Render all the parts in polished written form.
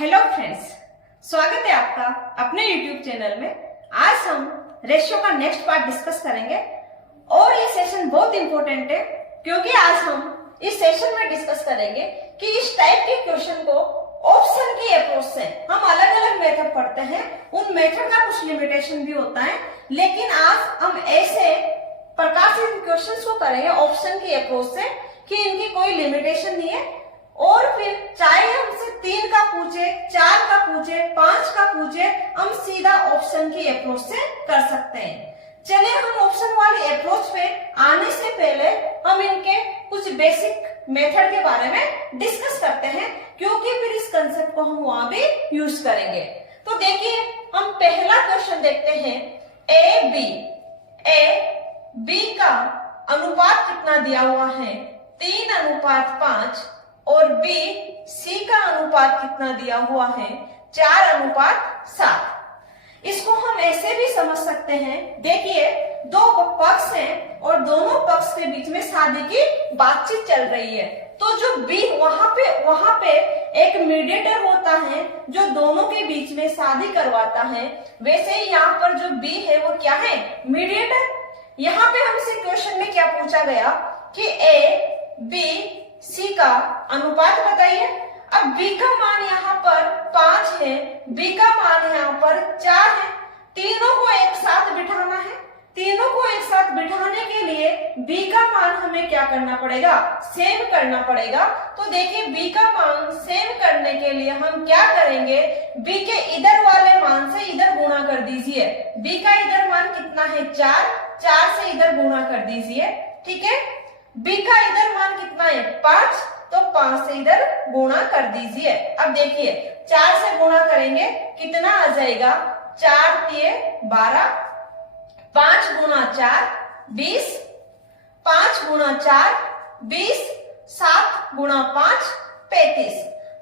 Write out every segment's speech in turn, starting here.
Hello friends, स्वागत है आपका अपने YouTube चैनल में। आज हम रेशियो का नेक्स्ट पार्ट डिस्कस करेंगे और ये सेशन बहुत इंपॉर्टेंट है क्योंकि आज हम इस सेशन में डिस्कस करेंगे कि इस टाइप के क्वेश्चन को ऑप्शन की अप्रोच से हम अलग अलग मेथड पढ़ते हैं। उन मेथड का कुछ लिमिटेशन भी होता है, लेकिन आज हम ऐसे प्रकार से इन क्वेश्चन को करेंगे ऑप्शन की अप्रोच से कि इनकी कोई लिमिटेशन नहीं है। और फिर चाहे हमसे 3 का पूछे, 4 का पूछे, 5 का पूछे, हम सीधा ऑप्शन की अप्रोच से कर सकते हैं। चलिए हम ऑप्शन वाली अप्रोच पे आने से पहले हम इनके कुछ बेसिक मेथड के बारे में डिस्कस करते हैं, क्योंकि फिर इस कंसेप्ट को हम वहां भी यूज करेंगे। तो देखिए, हम पहला क्वेश्चन देखते हैं। ए बी का अनुपात कितना दिया हुआ है? 3:5 और बी सी का अनुपात कितना दिया हुआ है? 4:7। इसको हम ऐसे भी समझ सकते हैं। देखिए, दो पक्ष हैं और दोनों पक्ष के बीच में शादी की बातचीत चल रही है। तो जो बी वहां पे एक मीडिएटर होता है जो दोनों के बीच में शादी करवाता है। वैसे ही यहाँ पर जो बी है वो क्या है? मीडिएटर। यहाँ पे हमसे क्वेश्चन में क्या पूछा गया कि ए बी सी का अनुपात बताइए। अब b का मान यहाँ पर 5 है, b का मान यहाँ पर 4 है। तीनों को एक साथ बिठाना है। तीनों को एक साथ बिठाने के लिए b का मान हमें क्या करना पड़ेगा? सेम करना पड़ेगा। तो देखिए, b का मान सेम करने के लिए हम क्या करेंगे? b के इधर वाले मान से इधर गुणा कर दीजिए। b का इधर मान कितना है? 4 से इधर गुणा कर दीजिए। ठीक है, b का इधर मान कितना है? 5, तो 5 से इधर गुणा कर दीजिए। अब देखिए, 4 से गुणा करेंगे कितना आ जाएगा? 4 तिये 12, 5 गुणा 4 20, 5 गुणा 4 20, 7 गुणा 5 35।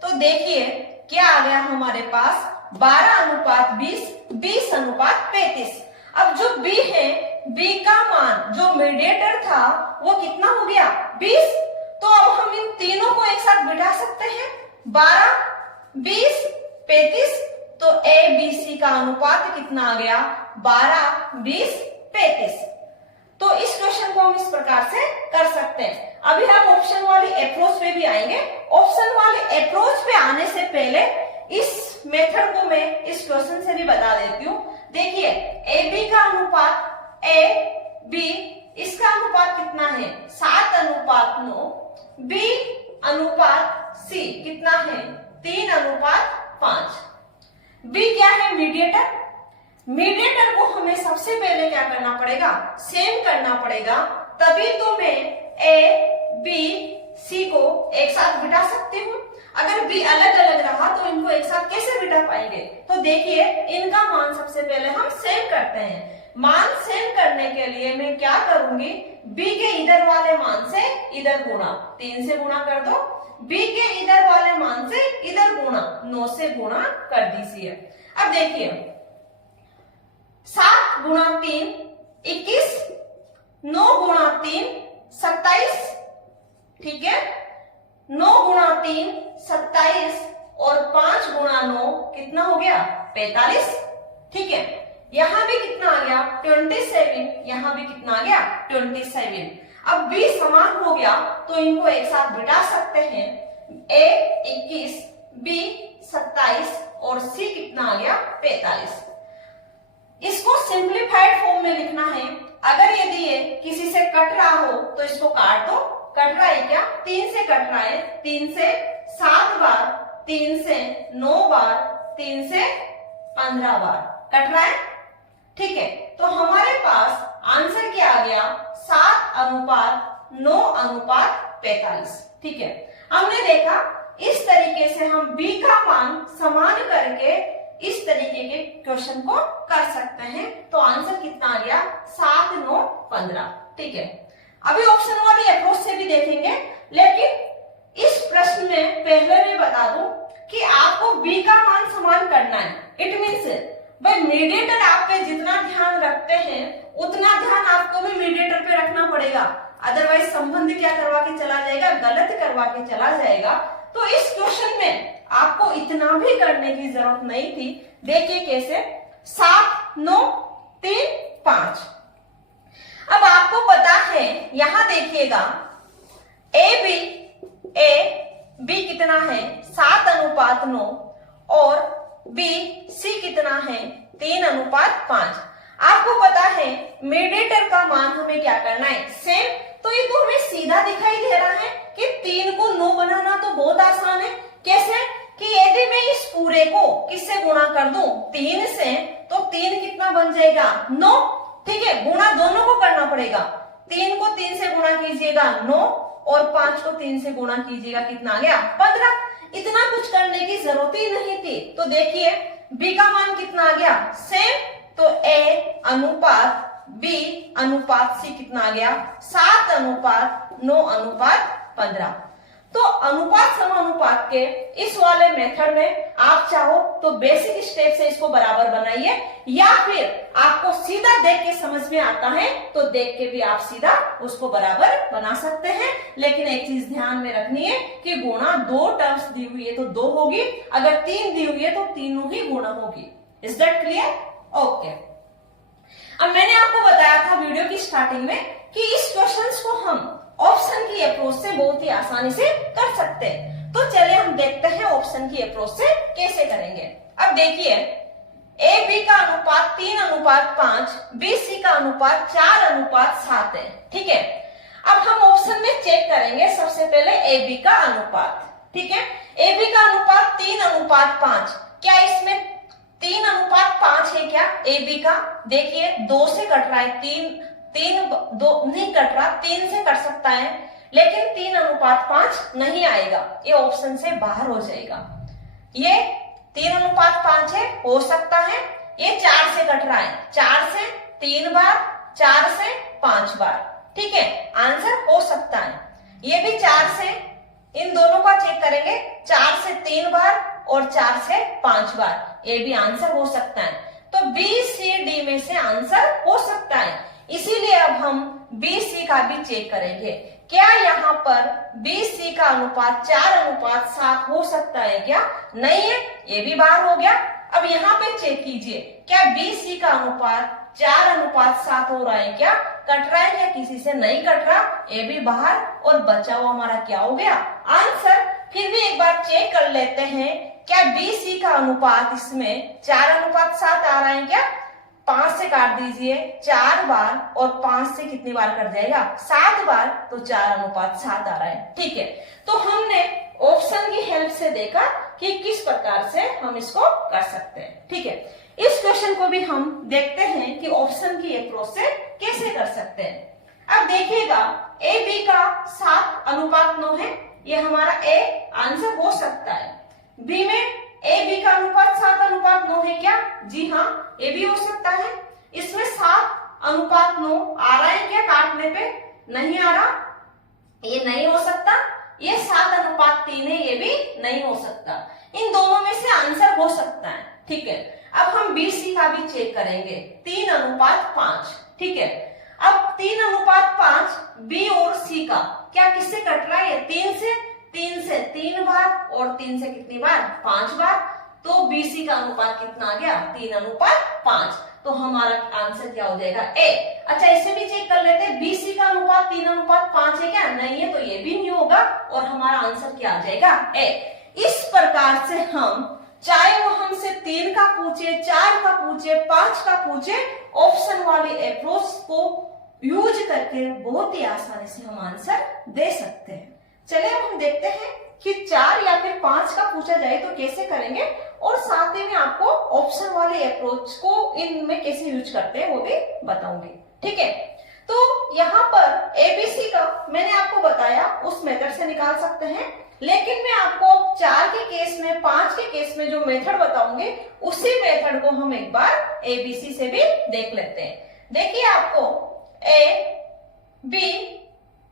तो देखिए क्या आ गया हमारे पास? 12:20, 20:35। अब जो b है, b का मान जो मीडिएटर था वो कितना हो गया? 20। तो अब हम इन तीनों को एक साथ बिठा सकते हैं। 12, 20, 35। तो ए बी सी का अनुपात कितना आ गया? 12, 20, 35। तो इस क्वेश्चन को हम इस प्रकार से कर सकते हैं। अभी हम ऑप्शन वाली अप्रोच पे भी आएंगे। ऑप्शन वाली अप्रोच पे आने से पहले इस मेथड को मैं इस क्वेश्चन से भी बता देती हूँ। देखिए, ए बी का अनुपात ए बी, इसका अनुपात कितना है? 7:9। बी अनुपात सी कितना है? 3:5। बी क्या है? मीडिएटर। मीडिएटर को हमें सबसे पहले क्या करना पड़ेगा? सेम करना पड़ेगा। तभी तो मैं ए बी सी को एक साथ बिठा सकती हूँ। अगर बी अलग अलग रहा तो इनको एक साथ कैसे बिठा पाएंगे? तो देखिए, इनका मान सबसे पहले हम सेम करते हैं। मान सेम करने के लिए मैं क्या करूंगी? b के इधर वाले मान से इधर गुणा, 3 से गुणा कर दो। b के इधर वाले मान से इधर गुणा, 9 से गुणा कर दीजिए। अब देखिए, 7 गुणा 3 21, 9 गुणा 3 27। ठीक है, 9 गुणा 3 27 और 5 गुणा 9 कितना हो गया? 45। ठीक है, यहां भी कितना आ गया? 27। यहां भी कितना आ गया? 27। अब b समान हो गया तो इनको एक साथ बिठा सकते हैं। a 21, b 27 और c कितना आ गया? 45। इसको सिंप्लीफाइड फॉर्म में लिखना है। अगर यदि ये किसी से कट रहा हो तो इसको काट दो। कट रहा है क्या? 3 से कट रहा है। 3 से 7 बार, 3 से 9 बार, 3 से 15 बार कट रहा है। ठीक है, तो हमारे पास आंसर क्या आ गया? 7:9:45। ठीक है, हमने देखा इस तरीके से हम b का मान समान करके इस तरीके के क्वेश्चन को कर सकते हैं। तो आंसर कितना आ गया? 7:9:15। ठीक है, अभी ऑप्शन वाली अप्रोच से भी देखेंगे, लेकिन इस प्रश्न में पहले मैं बता दूं कि आपको b का मान समान करना है। इट मीन्स भाई, मीडिएटर आप पे जितना ध्यान रखते हैं उतना ध्यान आपको भी मीडिएटर पे रखना पड़ेगा। अदरवाइज संबंध क्या करवा के चला जाएगा? गलत करवा के चला जाएगा। तो इस क्वेश्चन में आपको इतना भी करने की जरूरत नहीं थी। देखिए कैसे, 7, 9, 3, 5। अब आपको पता है, यहां देखिएगा ए बी कितना है 7:9 और बी सी कितना है 3:5। आपको पता है मीडिएटर का मान हमें क्या करना है, सेम। तो ये तो हमें सीधा दिखाई दे रहा है कि 3 को 9 बनाना तो बहुत आसान है। कैसे कि यदि मैं इस पूरे को किससे गुणा कर दूं, 3 से, तो 3 कितना बन जाएगा 9। ठीक है, गुणा दोनों को करना पड़ेगा। 3 को 3 से गुणा कीजिएगा 9 और 5 को 3 से गुणा कीजिएगा, कितना आ गया 15। इतना कुछ करने की जरूरत ही नहीं थी। तो देखिए बी का मान कितना आ गया, सेम। तो ए अनुपात बी अनुपात सी कितना आ गया 7:9:15। तो अनुपात समानुपात के इस वाले मेथड में आप चाहो तो बेसिक स्टेप से इसको बराबर बनाइए, या फिर आपको सीधा देख के समझ में आता है तो देख के भी आप सीधा उसको बराबर बना सकते हैं। लेकिन एक चीज ध्यान में रखनी है कि गुणा 2 टर्म्स दी हुई है तो 2 होगी, अगर 3 दी हुई है तो तीनों ही गुणा होगी। Is that clear? ओके। अब मैंने आपको बताया था वीडियो की स्टार्टिंग में कि इस क्वेश्चंस को हम ऑप्शन की अप्रोच से बहुत ही आसानी से कर सकते हैं। तो चलिए हम देखते हैं ऑप्शन की अप्रोच से कैसे करेंगे। अब देखिए ए बी का अनुपात 3:5, बी सी का अनुपात 4:7 है। ठीक है, अब हम ऑप्शन में चेक करेंगे सबसे पहले ए बी का अनुपात। ठीक है, ए बी का अनुपात 3:5, क्या इसमें 3:5 है क्या ए बी का? देखिए 2 से कट रहा है, 2 नहीं कट रहा, 3 से कट सकता है, लेकिन 3:5 नहीं आएगा, ये ऑप्शन से बाहर हो जाएगा। ये 3:5 है, हो सकता है। ये 4 से कट रहा है, 4 से 3 बार, 4 से 5 बार। ठीक है, आंसर हो सकता है। ये भी 4 से, इन दोनों का चेक करेंगे, 4 से 3 बार और 4 से 5 बार, ये भी आंसर हो सकता है। तो बी सी डी में से आंसर हो सकता है, इसीलिए अब हम बी सी का भी चेक करेंगे। क्या यहाँ पर बी सी का अनुपात 4:7 हो सकता है क्या? नहीं है, ये भी बाहर हो गया। अब यहाँ पे चेक कीजिए, क्या बी सी का अनुपात 4:7 हो रहा है क्या? कट रहा है क्या किसी से? नहीं कट रहा, ये भी बाहर, और बचा हुआ हमारा क्या हो गया आंसर। फिर भी एक बार चेक कर लेते हैं, क्या बी सी का अनुपात इसमें 4:7 आ रहा है क्या? 5 से काट दीजिए 4 बार, और 5 से कितनी बार कट जाएगा 7 बार, तो 4:7 आ रहा है। ठीक है, तो हमने ऑप्शन की हेल्प से देखा कि किस प्रकार से हम इसको कर सकते हैं। ठीक है, इस क्वेश्चन को भी हम देखते हैं कि ऑप्शन की अप्रोच से कैसे कर सकते हैं। अब देखिएगा ए बी का 7:9 है, ये हमारा ए आंसर हो सकता है। बी में ए बी का अनुपात 7:9 है क्या? जी हाँ, ये भी हो सकता है। इसमें 7:9 आ रहा है क्या काटने पे? नहीं आ रहा, ये नहीं हो सकता। ये 7:3 है, ये भी नहीं हो सकता। इन दोनों में से आंसर हो सकता है। ठीक है, अब हम बी सी का भी चेक करेंगे, 3:5। ठीक है, अब 3:5 बी और सी का क्या किससे कट रहा है? 3 से 3 बार, और 3 से कितनी बार 5 बार, तो बीसी का अनुपात कितना आ गया 3:5। तो हमारा आंसर क्या हो जाएगा ए। अच्छा, इसे भी चेक कर लेते हैं, बीसी का अनुपात 3:5 है क्या? नहीं है, तो ये भी नहीं होगा, और हमारा आंसर क्या आ जाएगा ए। इस प्रकार से हम, चाहे वो हमसे 3 का पूछे, 4 का पूछे, 5 का पूछे, ऑप्शन वाली अप्रोच को यूज करके बहुत ही आसानी से हम आंसर दे सकते हैं। चलिए हम देखते हैं कि 4 या फिर 5 का पूछा जाए तो कैसे करेंगे, और साथ ही में आपको ऑप्शन वाले अप्रोच को इनमें कैसे यूज करते हैं वो भी बताऊंगी। ठीक है, तो यहाँ पर एबीसी का मैंने आपको बताया उस मेथड से निकाल सकते हैं, लेकिन मैं आपको 4 के केस में, 5 के केस में जो मेथड बताऊंगी उसी मेथड को हम एक बार एबीसी से भी देख लेते हैं। देखिए, आपको ए बी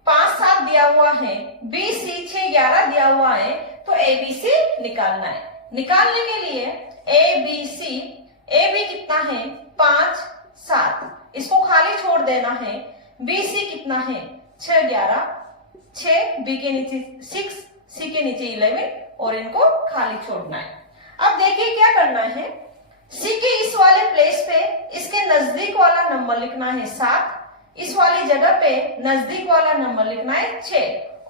5, 7 दिया हुआ है, बी सी 6, 11 दिया हुआ है, तो एबीसी निकालना है। निकालने के लिए ए बी सी, ए बी कितना है 5, 7, इसको खाली छोड़ देना है। बी सी कितना है 6, 11, 6, बी के नीचे 6, सी के नीचे 11, और इनको खाली छोड़ना है। अब देखिए क्या करना है, सी के इस वाले प्लेस पे इसके नजदीक वाला नंबर लिखना है 7, इस वाली जगह पे नजदीक वाला नंबर लिखना है 6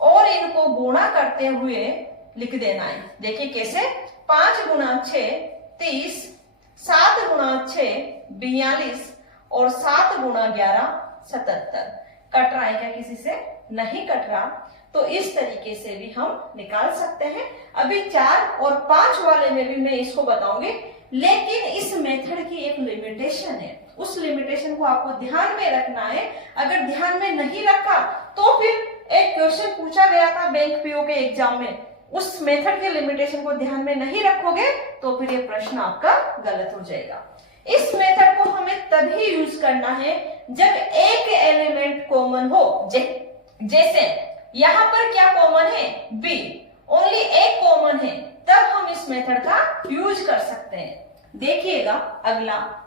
और इनको गुणा करते हुए लिख देना है। देखिए कैसे, 5 गुणा 6 30, 7 गुणा 6 42 और 7 गुणा 11 77। कट रहा है क्या किसी से? नहीं कट रहा। तो इस तरीके से भी हम निकाल सकते हैं। अभी 4 और 5 वाले में भी मैं इसको बताऊंगी, लेकिन इस मेथड की एक लिमिटेशन है, उस लिमिटेशन को आपको ध्यान में रखना है। अगर ध्यान में नहीं रखा तो फिर एक क्वेश्चन पूछा गया था बैंक पीओ के एग्जाम में, उस मेथड के लिमिटेशन को ध्यान में नहीं रखोगे तो फिर ये प्रश्न आपका गलत हो जाएगा। इस मेथड को हमें तभी यूज करना है जब एक एलिमेंट कॉमन हो। जैसे यहाँ पर क्या कॉमन है? बी, ओनली एक कॉमन है, तब हम इस मेथड का यूज कर सकते हैं। देखिएगा अगला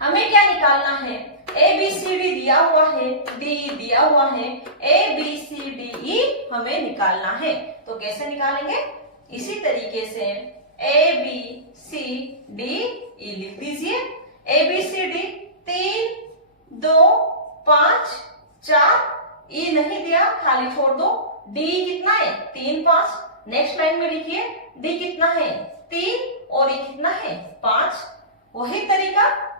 हमें क्या निकालना है, ए बी सी डी दिया हुआ है, डी दिया हुआ है, ए बी सी डी ई हमें निकालना है। तो कैसे निकालेंगे? इसी तरीके से ए बी सी डी ई लिख दीजिए। ए बी सी डी 3 2 5 4, ई नहीं दिया खाली छोड़ दो। डी कितना है? 3 5। नेक्स्ट लाइन में लिखिए डी कितना है? 3 और ई कितना है? 5। वही तरीका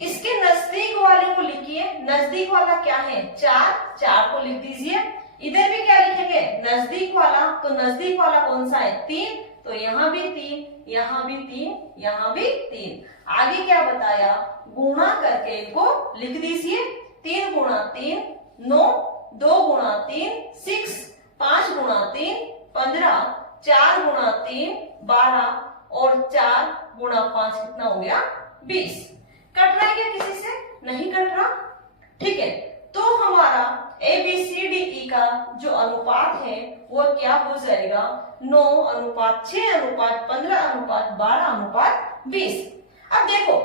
इसके नजदीक वाले को लिखिए, नजदीक वाला क्या है? 4 को लिख दीजिए। इधर भी क्या लिखेंगे? नजदीक वाला, तो नजदीक वाला कौन सा है? 3, तो यहाँ भी 3, यहाँ भी 3, यहाँ भी 3। आगे क्या बताया? गुणा करके इनको लिख दीजिए। 3 गुणा 3 9, 2 गुणा 3 6, 5 गुणा 3 15, 4 गुणा 3 12 और 4 गुणा 5 कितना हो गया? 20। कट रहा है क्या किसी से? नहीं कट रहा। ठीक है, तो हमारा ए बी सी डी ई का जो अनुपात है वो क्या हो जाएगा? 9:6:15:12:20। अब देखो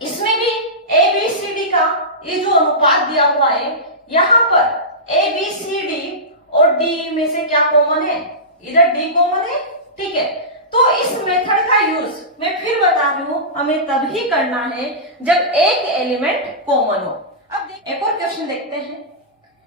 इसमें भी ए बी सी डी का ये जो अनुपात दिया हुआ है, यहाँ पर ए बी सी डी और डी में से क्या कॉमन है? इधर डी कॉमन है। ठीक है, तो इस मेथड का यूज मैं फिर बता रही हूं, हमें तभी करना है जब एक एलिमेंट कॉमन हो। अब एक और क्वेश्चन देखते हैं।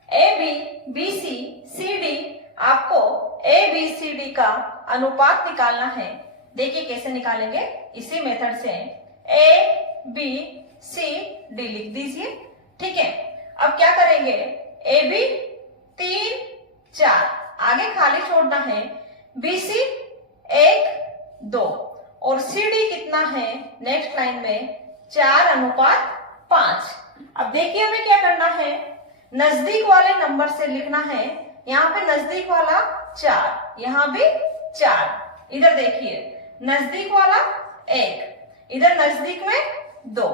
A B B C C D, आपको ए बी सी डी का अनुपात निकालना है। देखिए कैसे निकालेंगे, इसी मेथड से ए बी सी डी लिख दीजिए। ठीक है, अब क्या करेंगे? ए बी 3 4, आगे खाली छोड़ना है। बी सी 1 2 और सी डी कितना है? नेक्स्ट लाइन में 4:5। अब देखिए हमें क्या करना है, नजदीक वाले नंबर से लिखना है। यहाँ पे नजदीक वाला 4, यहाँ भी 4। इधर देखिए नजदीक वाला 1, इधर नजदीक में 2,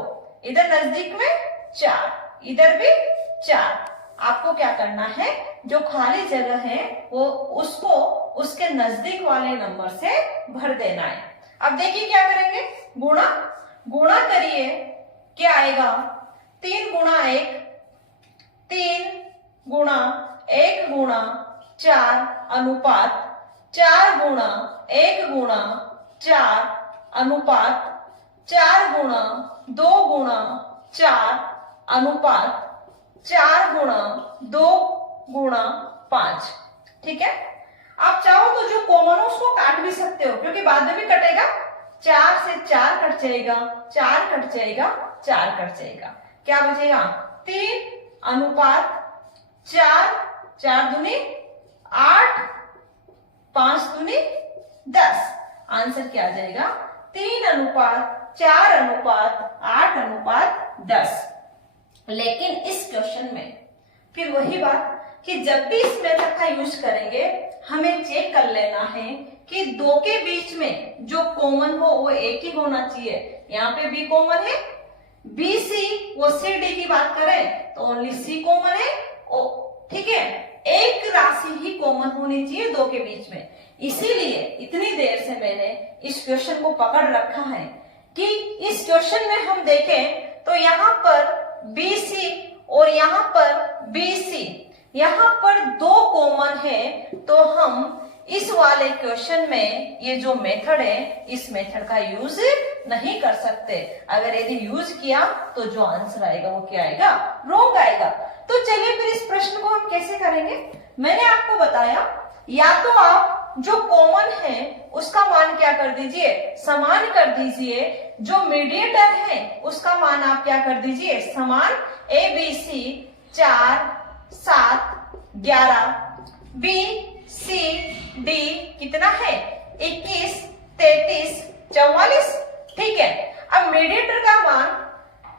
इधर नजदीक में 4, इधर भी 4। आपको क्या करना है, जो खाली जगह है वो उसको उसके नजदीक वाले नंबर से भर देना है। अब देखिए क्या करेंगे, गुणा करिए, क्या आएगा? 3 गुणा 1 3 गुणा 1 गुणा 4 अनुपात 4 गुणा 1 गुणा 4 अनुपात 4 गुणा 2 गुणा 4 अनुपात 4 गुणा 2 गुणा 5। ठीक है, आप चाहो तो जो कॉमन हो उसको काट भी सकते हो, क्योंकि बाद में भी कटेगा। 4 से 4 कट जाएगा, 4 कट जाएगा, 4 कट जाएगा, क्या बचेगा? 3:4, 4 दूनी 8, 5 दूनी 10। आंसर क्या आ जाएगा? 3:4:8:10। लेकिन इस क्वेश्चन में फिर वही बात कि जब भी इस मेथड का यूज करेंगे हमें चेक कर लेना है कि दो के बीच में जो कॉमन हो वो एक ही होना चाहिए। यहाँ पे बी कॉमन है, बी सी वो सी डी की बात करें तो ओनली सी कॉमन है। ठीक है, एक राशि ही कॉमन होनी चाहिए दो के बीच में। इसीलिए इतनी देर से मैंने इस क्वेश्चन को पकड़ रखा है कि इस क्वेश्चन में हम देखें तो यहाँ पर BC और यहाँ पर BC, यहाँ पर 2 कॉमन है, तो हम इस वाले क्वेश्चन में ये जो मेथड है, इस मेथड का यूज नहीं कर सकते। अगर यदि यूज किया तो जो आंसर आएगा वो क्या आएगा, रॉन्ग आएगा। तो चलिए फिर इस प्रश्न को हम कैसे करेंगे। मैंने आपको बताया, या तो आप जो कॉमन है उसका मान क्या कर दीजिए, समान कर दीजिए। जो मीडिएटर है उसका मान आप क्या कर दीजिए, समान। A B C 4 7 11, B C D कितना है 21 33 44। ठीक है, अब मीडिएटर का मान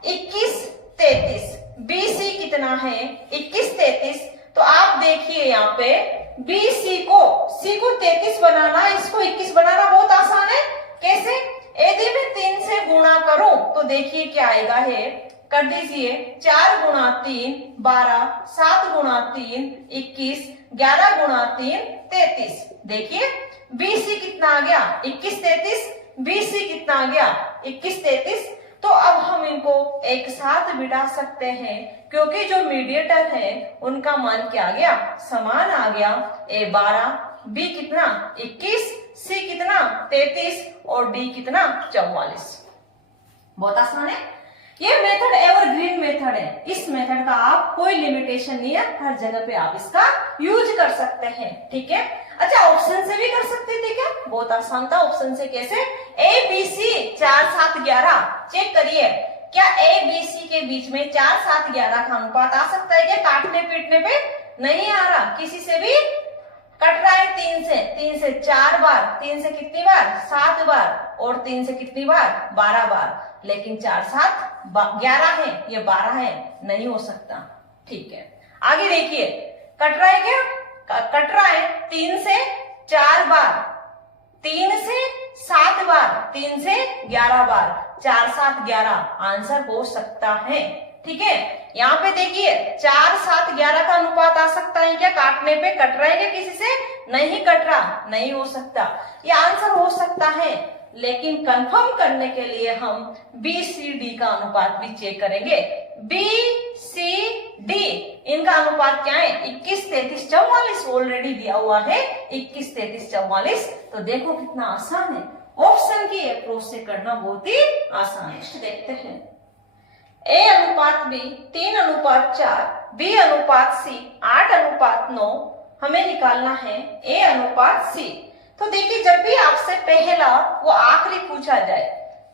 21 33, बी सी कितना है 21 33। तो आप देखिए यहाँ पे बी सी को 33 बनाना, इसको 21 बनाना बहुत आसान है। कैसे, यदि मैं 3 से गुणा करूं तो देखिए क्या आएगा है, कर दीजिए 4 गुणा 3 12, 7 गुणा 3 21, 11 गुणा 3 33। देखिए बीसी कितना आ गया 21 33, बीसी कितना आ गया 21 33। तो अब हम इनको एक साथ बिठा सकते हैं, क्योंकि जो मीडिएटर है उनका मान क्या आ गया, समान आ गया। ए 12, बी कितना 21, सी कितना 33 और डी कितना 44। बहुत आसान है। ये मेथड एवरग्रीन मेथड है। इस मेथड का आप कोई लिमिटेशन नहीं है, हर जगह पे आप इसका यूज कर सकते हैं। ठीक है, अच्छा ऑप्शन से भी कर सकते थे क्या, बहुत आसान था। ऑप्शन से कैसे, ए बी सी 4 7 11, चेक करिए क्या ए बी सी के बीच में 4 7 11 का अनुपात आ सकता है क्या, काटने पीटने पे नहीं आ रहा, किसी से भी कट रहा है। 3 से 4 बार, 3 से कितनी बार 7 बार, और 3 से कितनी बार 12 बार, लेकिन 4 7 11 है, ये 12 है, नहीं हो सकता। ठीक है, आगे देखिए कट रहा है क्या, कट रहा है 3 से 4 बार, 3 से 7 बार, 3 से 11 बार, 4 7 11 आंसर हो सकता है। ठीक है, यहाँ पे देखिए 4 7 11 का अनुपात आ सकता है क्या, काटने पे कट रहा है क्या, किसी से नहीं कट रहा, नहीं हो सकता। ये आंसर हो सकता है, लेकिन कंफर्म करने के लिए हम बी सी डी का अनुपात भी चेक करेंगे। बी सी डी इनका अनुपात क्या है 21 33 44, ऑलरेडी दिया हुआ है 21 33 44। तो देखो कितना आसान है, ऑप्शन की अप्रोच से करना बहुत ही आसान है। देखते हैं, ए अनुपात बी 3 अनुपात 4, बी अनुपात सी 8 अनुपात 9 हमें निकालना है ए अनुपात सी। तो देखिए जब भी आपसे पहला वो आखिरी पूछा जाए,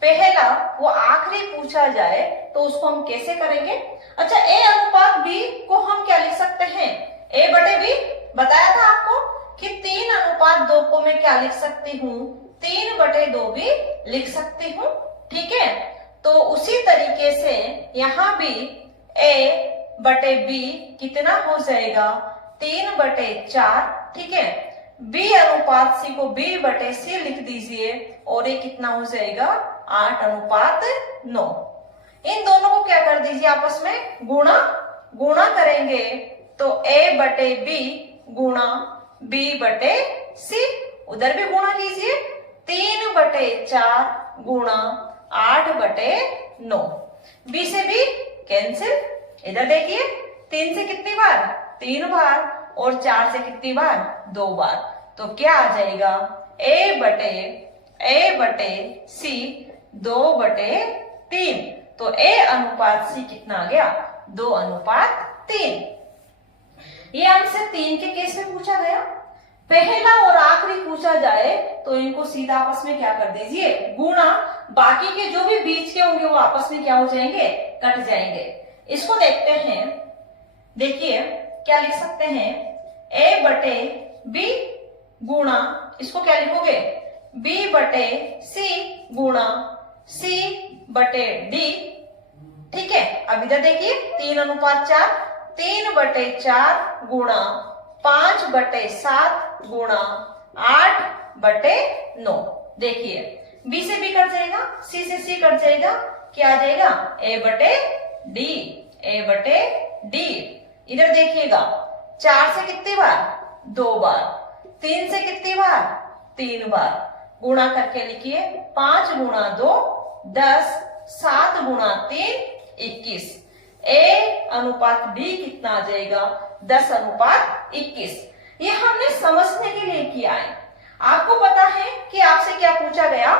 पहला वो आखिरी पूछा जाए तो उसको हम कैसे करेंगे। अच्छा, ए अनुपात बी को हम क्या लिख सकते हैं, ए बटे बी। बताया था आपको कि 3 अनुपात 2 को मैं क्या लिख सकती हूँ, 3 बटे 2 भी लिख सकती हूँ। ठीक है, तो उसी तरीके से यहाँ भी ए बटे बी कितना हो जाएगा 3 बटे 4। ठीक है, बी अनुपात सी को बी बटे सी लिख दीजिए, और ये कितना हो जाएगा 8 अनुपात 9। इन दोनों को क्या कर दीजिए आपस में गुणा करेंगे, तो ए बटे बी गुणा बी बटे सी, उधर भी गुणा कीजिए, 3 बटे 4 गुणा 8 बटे 9। बी से बी कैंसिल, इधर देखिए 3 से कितनी बार 3 बार, और 4 से कितनी बार 2 बार। तो क्या आ जाएगा ए बटे सी 2 बटे 3। तो ए अनुपात सी कितना आ गया 2 अनुपात 3। ये हमसे 3 के केस में पूछा गया। पहला और आखिरी पूछा जाए तो इनको सीधा आपस में क्या कर दीजिए, गुणा। बाकी के जो भी बीच के होंगे वो आपस में क्या हो जाएंगे, कट जाएंगे। इसको देखते हैं, देखिए क्या लिख सकते हैं, ए बटे बी गुणा, इसको क्या लिखोगे बी बटे सी गुणा सी बटे डी। ठीक है, अब इधर देखिए 3 अनुपात 4, 3 बटे 4 गुणा 5 बटे 7 गुणा 8 बटे 9। देखिए बी से बी कट जाएगा, सी से सी कट जाएगा, क्या आ जाएगा ए बटे डी, ए बटे डी। इधर देखिएगा 4 से कितनी बार 2 बार, 3 से कितनी बार 3 बार, गुणा करके लिखिए 5 गुणा 2 10, 7 गुणा 3 21। ए अनुपात डी कितना आ जाएगा 10 अनुपात 21। ये हमने समझने के लिए किया है। आपको पता है कि आपसे क्या पूछा गया,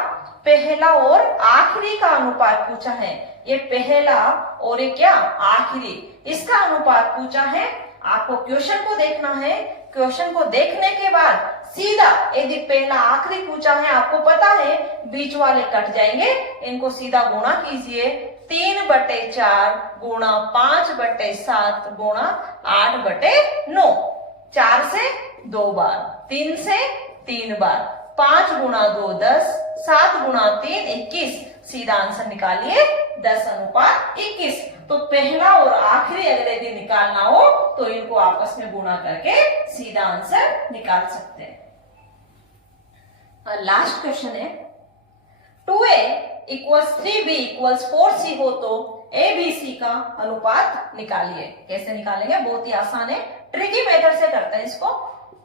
पहला और आखिरी का अनुपात पूछा है। ये पहला और ये क्या, आखिरी, इसका अनुपात पूछा है। आपको क्वेश्चन को देखना है। क्वेश्चन को देखने के बाद सीधा, यदि पहला आखिरी पूछा है, आपको पता है बीच वाले कट जाएंगे, इनको सीधा गुणा कीजिए। 3/4 गुणा 5/7 गुणा 8/9, 4 से 2 बार, 3 से 3 बार, 5 गुणा 2 10, 7 गुणा 3 21, सीधा आंसर निकालिए 10:21। तो पहला और आखिरी अगर यदि निकालना हो तो इनको आपस में गुणा करके सीधा आंसर निकाल सकते हैं। लास्ट क्वेश्चन है, 2a = 3b = 4c हो तो abc का अनुपात निकालिए। कैसे निकालेंगे, बहुत ही आसान है, ट्रिकी मेथड से करते हैं इसको।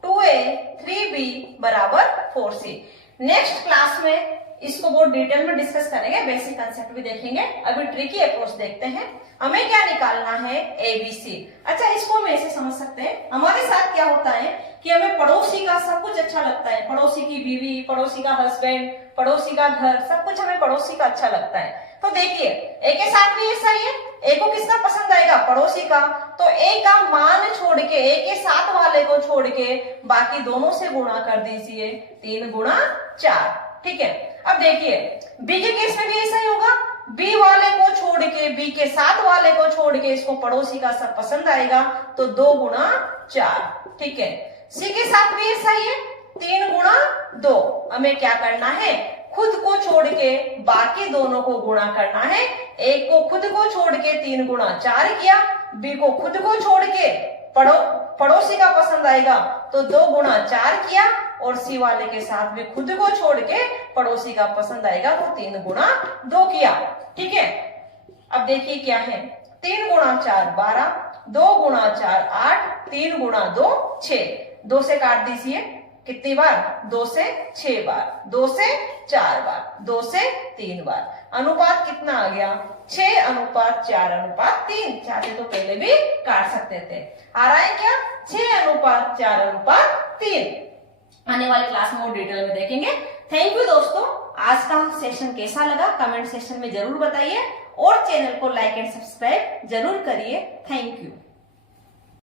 2a 3b = 4c। Next class में इसको बहुत डिटेल में डिस्कस करेंगे, बेसिक कंसेप्ट भी देखेंगे। अभी ट्रिकी अप्रोच देखते हैं। हमें क्या निकालना है, एबीसी। अच्छा, इसको हम ऐसे समझ सकते हैं, हमारे साथ क्या होता है कि हमें पड़ोसी का सब कुछ अच्छा लगता है, पड़ोसी की बीवी, पड़ोसी का हस्बैंड, पड़ोसी का घर, सब कुछ हमें पड़ोसी का अच्छा लगता है। तो देखिए, ए के साथ भी ऐसा ही है। ए को किसका पसंद आएगा, पड़ोसी का। तो ए का मान छोड़ के, ए के साथ वाले को छोड़ के बाकी दोनों से गुणा कर दीजिए, 3 गुणा 4। ठीक है, अब देखिए बी के केस में भी ऐसा ही होगा। बी वाले को छोड़ के, बी के साथ वाले को छोड़ के इसको पड़ोसी का सब पसंद आएगा, तो 2 गुणा 4। ठीक है, सी के साथ भी ऐसा ही है, 3 गुणा 2। हमें क्या करना है, खुद को छोड़ के बाकी दोनों को गुणा करना है। एक को खुद को छोड़ के 3 गुणा 4 किया, बी को खुद को छोड़ के पड़ोसी का पसंद आएगा तो 2 गुणा 4 किया, और सी वाले के साथ भी खुद को छोड़ के पड़ोसी का पसंद आएगा तो 3 गुणा 2 किया। ठीक है, अब देखिए क्या है, 3 गुणा 4 12, 2 गुणा 4 8, 3 गुणा 2 6। 2 से काट दीजिए, कितनी बार, 2 से 6 बार, 2 से 4 बार, 2 से 3 बार। अनुपात कितना आ गया, 6:4:3। चाहते तो पहले भी काट सकते थे। आ रहा है क्या, 6:4:3। आने वाली क्लास में और डिटेल में देखेंगे। थैंक यू दोस्तों। आज का सेशन कैसा लगा कमेंट सेक्शन में जरूर बताइए, और चैनल को लाइक एंड सब्सक्राइब जरूर करिए। Thank you.